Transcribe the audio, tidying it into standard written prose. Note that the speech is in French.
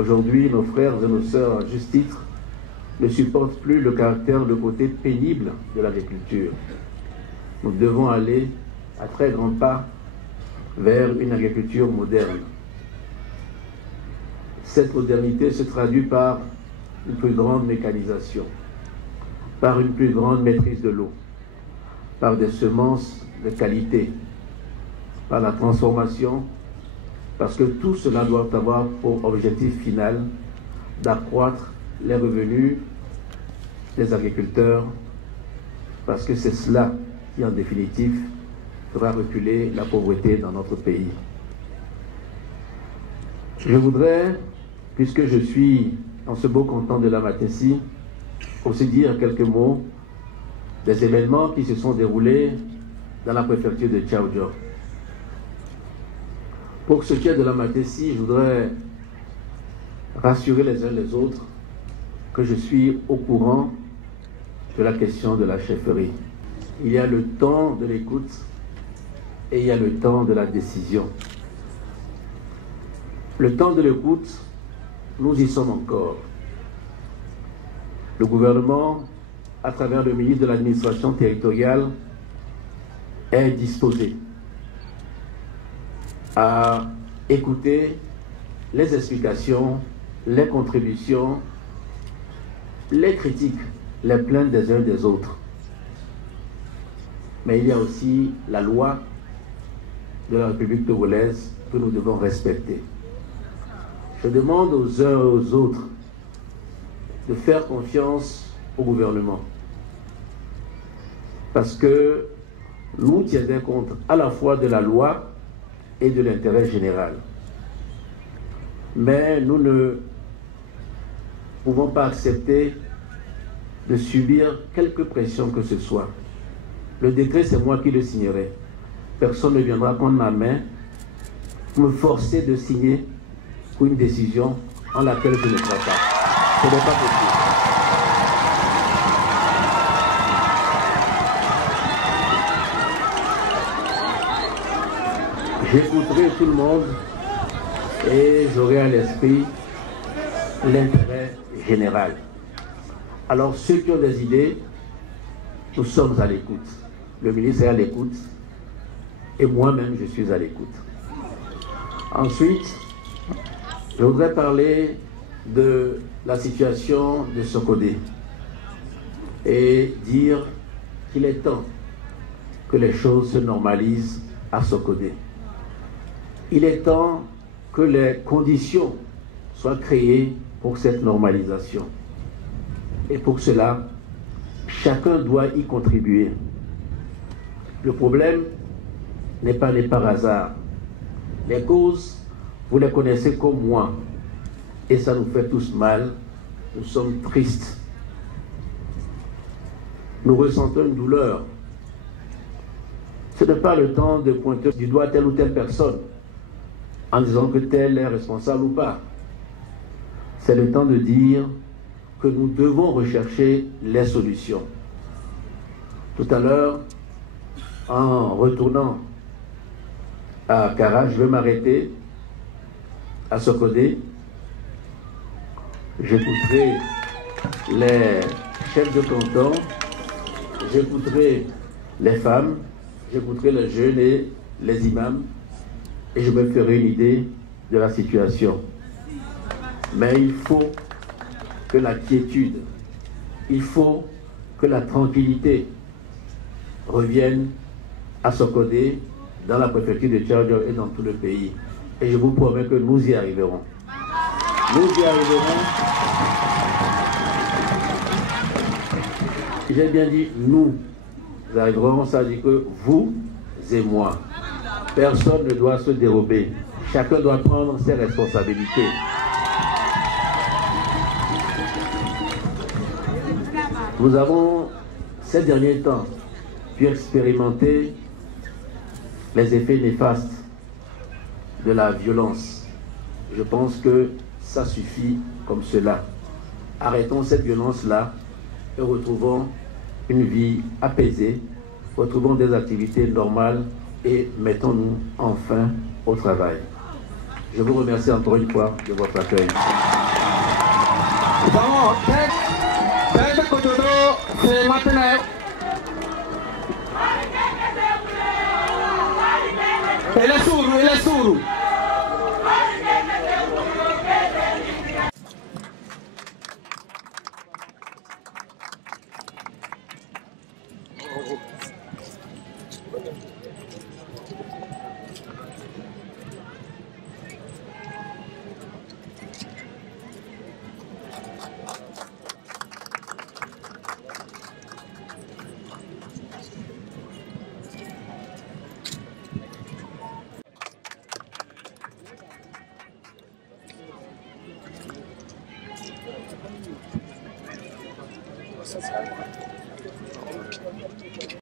Aujourd'hui, nos frères et nos sœurs, à juste titre, ne supportent plus le caractère, le côté pénible de l'agriculture. Nous devons aller à très grands pas vers une agriculture moderne. Cette modernité se traduit par une plus grande mécanisation, par une plus grande maîtrise de l'eau, par des semences de qualité, par la transformation, parce que tout cela doit avoir pour objectif final d'accroître les revenus des agriculteurs, parce que c'est cela qui, en définitive, fera reculer la pauvreté dans notre pays. Je voudrais, puisque je suis en ce beau canton de la Matessi, aussi dire quelques mots des événements qui se sont déroulés dans la préfecture de Tchaoudjo. Pour ce qui est de la Matessi, je voudrais rassurer les uns les autres que je suis au courant de la question de la chefferie. Il y a le temps de l'écoute et il y a le temps de la décision. Le temps de l'écoute, nous y sommes encore. Le gouvernement, à travers le ministre de l'administration territoriale, est disposé à écouter les explications, les contributions, les critiques, les plaintes des uns et des autres. Mais il y a aussi la loi de la République togolaise que nous devons respecter. Je demande aux uns et aux autres de faire confiance au gouvernement, parce que nous tiendrons compte à la fois de la loi et de l'intérêt général. Mais nous ne pouvons pas accepter de subir quelque pression que ce soit. Le décret, c'est moi qui le signerai. Personne ne viendra prendre ma main pour me forcer de signer pour une décision en laquelle je ne crois pas. Ce n'est pas possible. J'écouterai tout le monde et j'aurai à l'esprit l'intérêt général. Alors ceux qui ont des idées, nous sommes à l'écoute. Le ministre est à l'écoute et moi-même je suis à l'écoute. Ensuite, je voudrais parler de la situation de Sokodé et dire qu'il est temps que les choses se normalisent à Sokodé. Il est temps que les conditions soient créées pour cette normalisation. Et pour cela, chacun doit y contribuer. Le problème n'est pas né par hasard. Les causes, vous les connaissez comme moi. Et ça nous fait tous mal. Nous sommes tristes. Nous ressentons une douleur. Ce n'est pas le temps de pointer du doigt telle ou telle personne en disant que tel est responsable ou pas. C'est le temps de dire que nous devons rechercher les solutions. Tout à l'heure, en retournant à Kara, je vais m'arrêter à Sokodé. J'écouterai les chefs de canton, j'écouterai les femmes, j'écouterai les jeunes et les imams, et je me ferai une idée de la situation. Mais il faut que la quiétude, il faut que la tranquillité revienne à Sokodé, dans la préfecture de Tchaoudjo et dans tout le pays. Et je vous promets que nous y arriverons. Nous y arriverons. J'ai bien dit nous arriverons, ça dit que vous et moi. Personne ne doit se dérober. Chacun doit prendre ses responsabilités. Nous avons, ces derniers temps, pu expérimenter les effets néfastes de la violence. Je pense que ça suffit comme cela. Arrêtons cette violence-là et retrouvons une vie apaisée, retrouvons des activités normales et mettons-nous enfin au travail. Je vous remercie encore une fois de votre accueil. Vamos, desde Cotodo se matan. Ele é surdo. That's